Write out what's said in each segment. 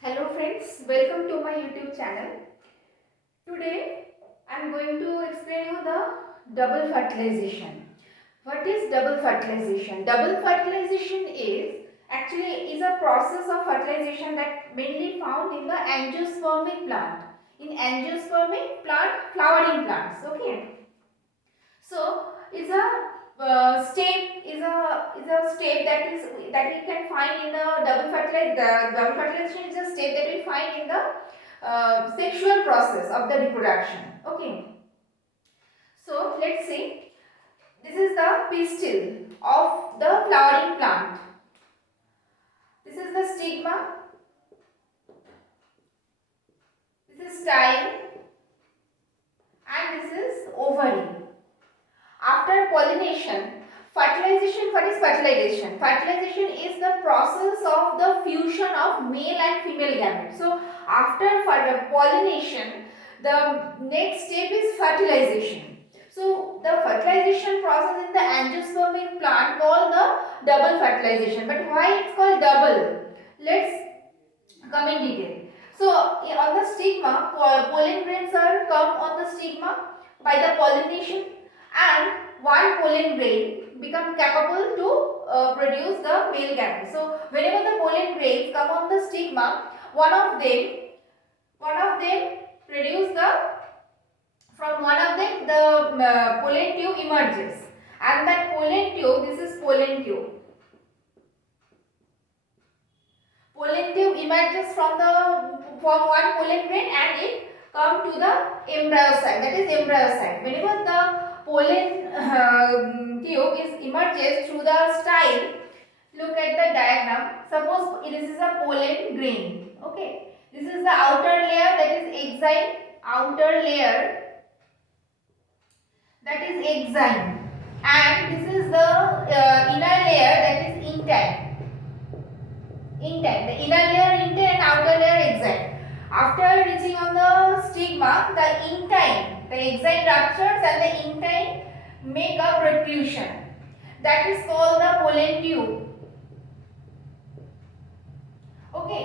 Hello friends, welcome to my YouTube channel. Today I am going to explain you the double fertilization. What is double fertilization? Double fertilization is a process of fertilization that mainly found in the angiospermic plant. In angiospermic plant, flowering plants. Okay. So is a step that we can find in the double fertilization. The double fertilization is a step that we find in the sexual process of the reproduction. Okay. So let's see. This is the pistil of the flowering plant. This is the stigma. This is style, and this is ovary. After pollination, fertilization, what is fertilization? Fertilization is the process of the fusion of male and female gametes. So, after pollination, the next step is fertilization. So, the fertilization process in the angiospermic plant called the double fertilization. But why it's called double? Let's come in detail. So, on the stigma, pollen grains are come on the stigma by the pollination, and one pollen grain become capable to produce the male gamete. So whenever the pollen grains come on the stigma, one of them produce the from one of them the pollen tube emerges, and that pollen tube, this is pollen tube. Pollen tube emerges from one pollen grain and it come to the embryo side. That is embryo side. Whenever the pollen tube emerges through the style, look at the diagram. Suppose this is a pollen grain. Okay, this is the outer layer, that is exine. Outer layer, that is exine, and this is the inner layer, that is intine. The inner layer intine and outer layer exine. After reaching on the stigma, the exine ruptures and the intine make a protrusion. That is called the pollen tube. Okay.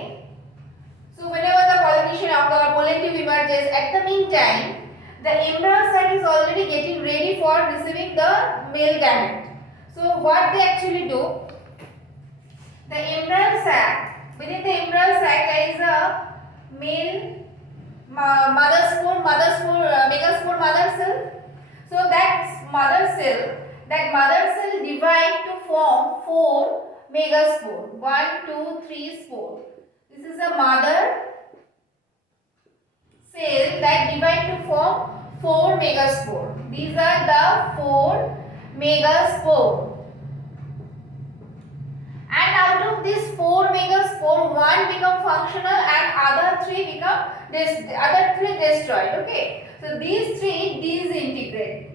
So whenever the pollination occurs, pollen tube emerges. At the meantime, the embryo side is already getting ready for receiving the male gamete. So what they actually do? The embryo sac, within the embryo sac there is a male mother spore, megaspore mother cell. So that mother cell divide to form 4 megaspore. 1, 2, 3 spore. This is a mother cell that divide to form 4 megaspore. These are the 4 megaspore. And out of these 4 megaspore, 1 become functional and other 3 destroyed. Okay. So these 3 disintegrate.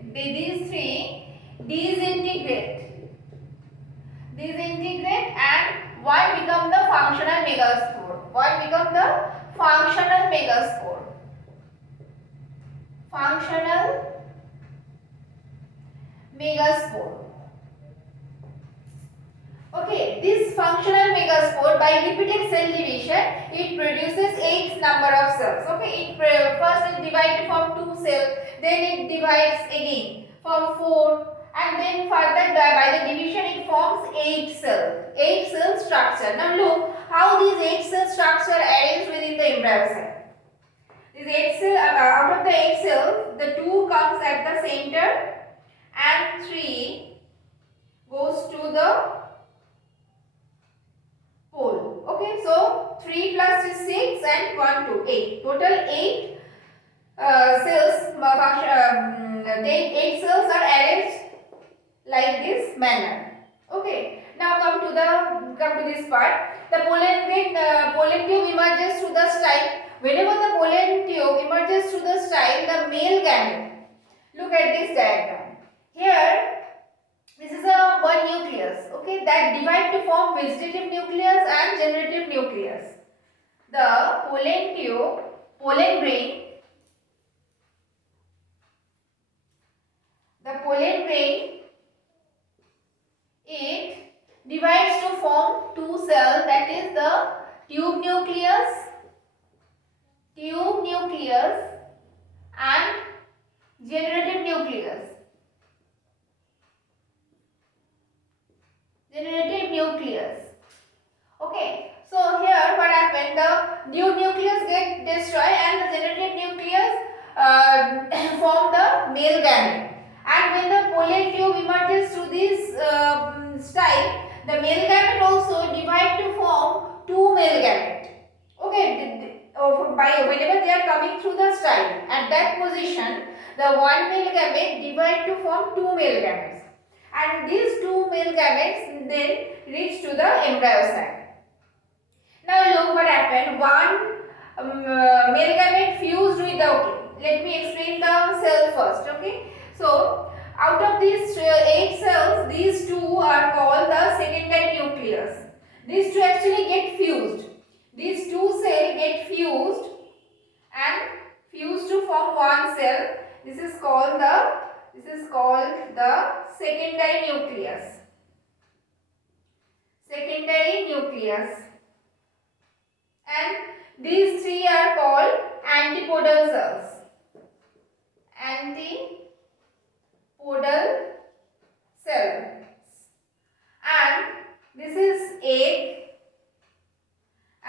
Disintegrate and 1 become the functional megaspore. Functional megaspore. Okay, this functional megaspore, by repeated cell division, it produces 8 number of cells. Okay, first it divides from 2 cells, then it divides again from 4, and then further by the division it forms 8 cells. 8 cell structure. Now look how these 8 cell structure arranged within the embryo cell. These 8 cells, out of the 8 cells, the 2 comes at the center and 3 goes to the pole. Okay, so 3 plus is 6 and 1, 2, 8. Total 8 cells, 8 cells are arranged like this manner. Okay, now come to this part. The pollen tube emerges through the style. Whenever the pollen tube emerges through the style, the male gamete. Look at this diagram. Here, this is a one nucleus, okay, that divide to form vegetative nucleus and generative nucleus. The pollen grain, it divides to form 2 cells, that is the tube nucleus tube nucleus and generative nucleus. Generative nucleus. Okay, so here what happened? The tube nucleus get destroyed and the generative nucleus form the male gamete. And when the pollen tube emerges through this style, the male gamete also divide to form two male gamete. Okay, whenever they are coming through the style, at that position, the one male gamete divide to form two male gametes, and these two male gametes then reach to the embryo sac. Now look what happened. One male gamete fused with the, okay, let me explain the cell first. Okay, so out of these 8 cells, these two are called the secondary nucleus. These two actually get fused. These two cells get fused and fused to form one cell. This is called the secondary nucleus. Secondary nucleus. And these three are called antipodal cells. Antipodal cells. And this is egg.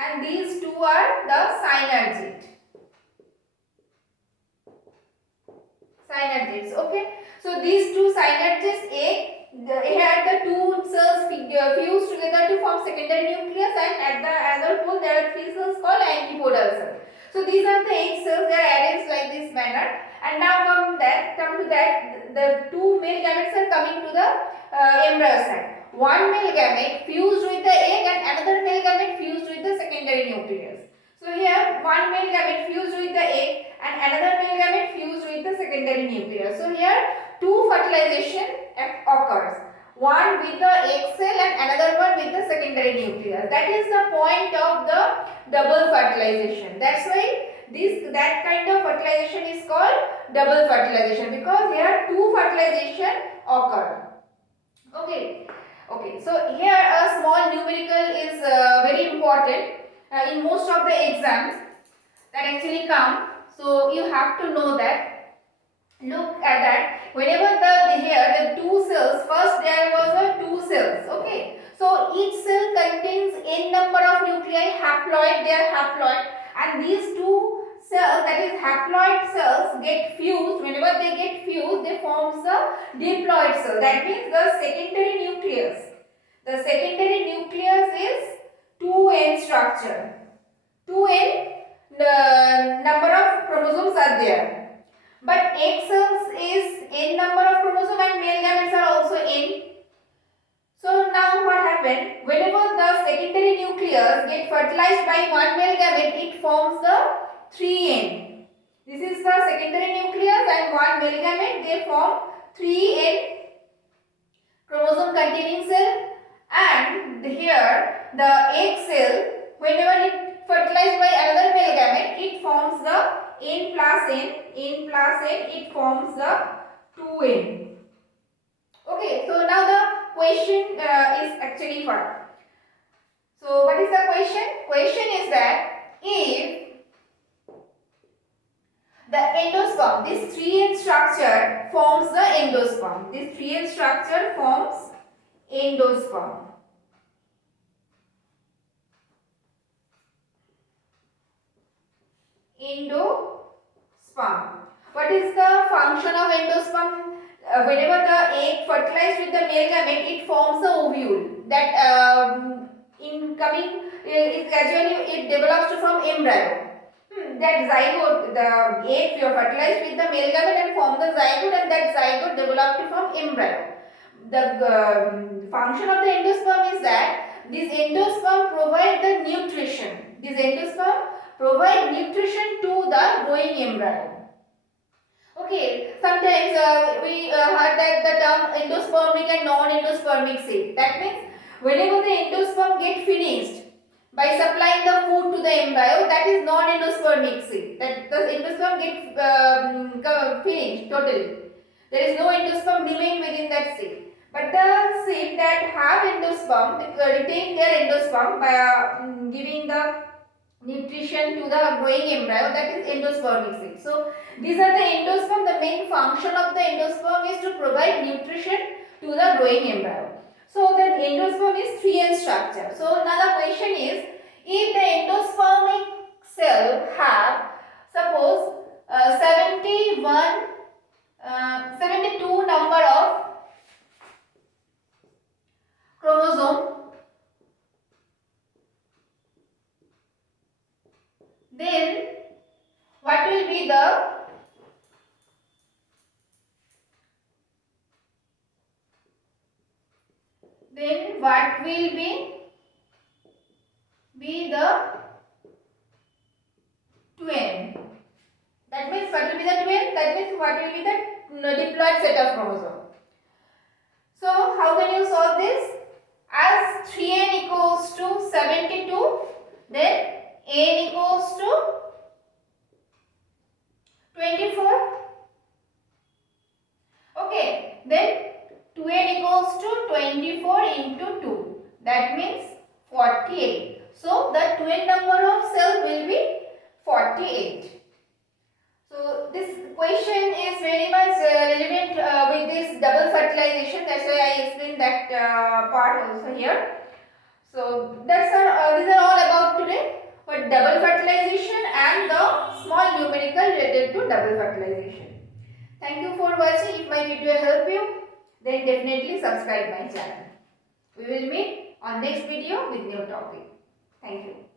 And these two are the synergid. Synergids. Okay. So these two synergids, here the two cells fused together to form secondary nucleus, and at the other pole there are 3 cells called antipodal cells. So these are the 8 cells. They are arranged like this manner. And now come to that, the two male gametes are coming to the embryo sac. One male gamete fused with the egg and another male gamete fused with the secondary nucleus. So here one male gamete fused with the egg and another male gamete fused with the secondary nucleus. So here two fertilization occurs. One with the egg cell and another one with the secondary nucleus. That is the point of the double fertilization. That's why that kind of fertilization is called double fertilization, because here two fertilization occur. Okay. So here a small numerical is very important in most of the exams that actually come. So you have to know that. Look at that. Whenever the two cells, first there was a 2 cells. Okay. So each cell contains n number of nuclei, haploid. They are haploid, and these two cells, that is haploid cells, get fused. Whenever they get fused, they forms the diploid cell. That means the secondary nucleus. The secondary nucleus is 2n structure. 2n number of chromosomes are there. But egg cells is n number of chromosomes and male gametes are also n. So now what happened? Whenever the secondary nucleus get fertilized by one male gamete, it forms the 3n. This is the secondary nucleus and one male gamete, they form 3n chromosome containing cell. And here the egg cell, whenever it fertilized by another male gamete, it forms the n plus n, it forms the 2n. Okay, so now the question is actually what? So what is the question? Question is that if the endosperm, this 3n structure forms the endosperm. This 3n structure forms endosperm. Endosperm. What is the function of endosperm? Whenever the egg fertilized with the male gamete, it forms the ovule. That gradually it develops to form embryo. That zygote, the egg fertilized with the male gamete and form the zygote, and that zygote developed to form embryo. The function of the endosperm is that this endosperm provide the nutrition. This endosperm provide nutrition to the growing embryo. Okay, sometimes we heard that the term endospermic and non-endospermic seed. That means whenever the endosperm get finished by supplying the food to the embryo, that is non-endospermic seed. That the endosperm get finished totally. There is no endosperm remain within that seed. But the seed that have endosperm, they retain their endosperm by giving the nutrition to the growing embryo, that is endospermic cells. So these are the endosperm. The main function of the endosperm is to provide nutrition to the growing embryo. So the endosperm is 3N structure. So now the question is, if the endospermic cell have suppose 72 number of chromosome, then what will be the the twin? That means what will be the twin? That means what will be the diploid set of chromosome. So how can you solve this? As 3n equals to 72, then n equals to 24. Okay, then 2n equals to 24 into 2. That means 48. So the twin number of cell will be 48. So this question is very much relevant with this double fertilization. That's why I explained that part also here. So these are all about today for double fertilization and the small numerical related to double fertilization. Thank you for watching. If my video helped you, then definitely subscribe my channel. We will meet on next video with new topic. Thank you.